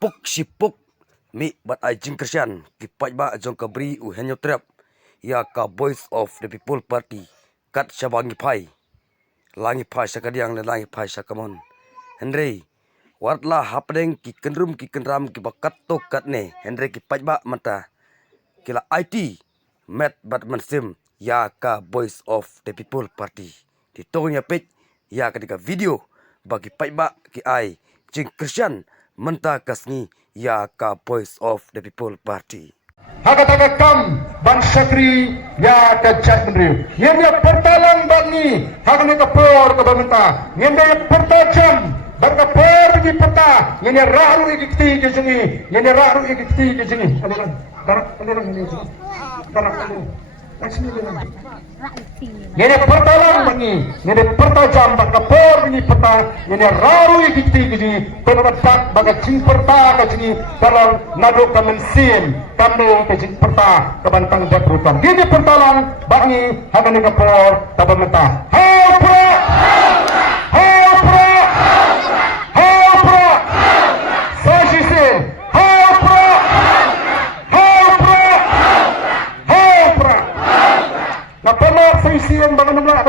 pok sipok mi bat ai jing Christian ki pai ba jong ka bri u henyo trap ya ka Voice of the People Party kat shabangi phai langi phai sakadiang le langi phai sakamon henry wartla hapdeng ki kenrum ki kenram ki bakat to kat ne henry ki pai ba mata kila IT met bat mansim ya ka Voice of the People Party di tonya pet ya ketika video bagi pai ba ki ai jing Christian menta kasni ya ka Voice of the People Party. Haga kam ban sakri ya ka chat mendri yenya pertalang bani haga ne ka por ka bamenta yenya pertajam ban ka por di peta yenya rahu ikti ke sini yenya rahu ikti ke sini adulan darak ini darak ini yenya pertalang bani yenya pertajam ban ka por di peta yenya rahu ikti ke sini kono tak baga cing perta ka sini dalam nado ka mensin kami kejing perta kebantang jatrutan gini pertalang bangi hagan ni kapor tabamenta hapra hapra hapra sasisin hapra hapra hapra na pala sasisin bangan na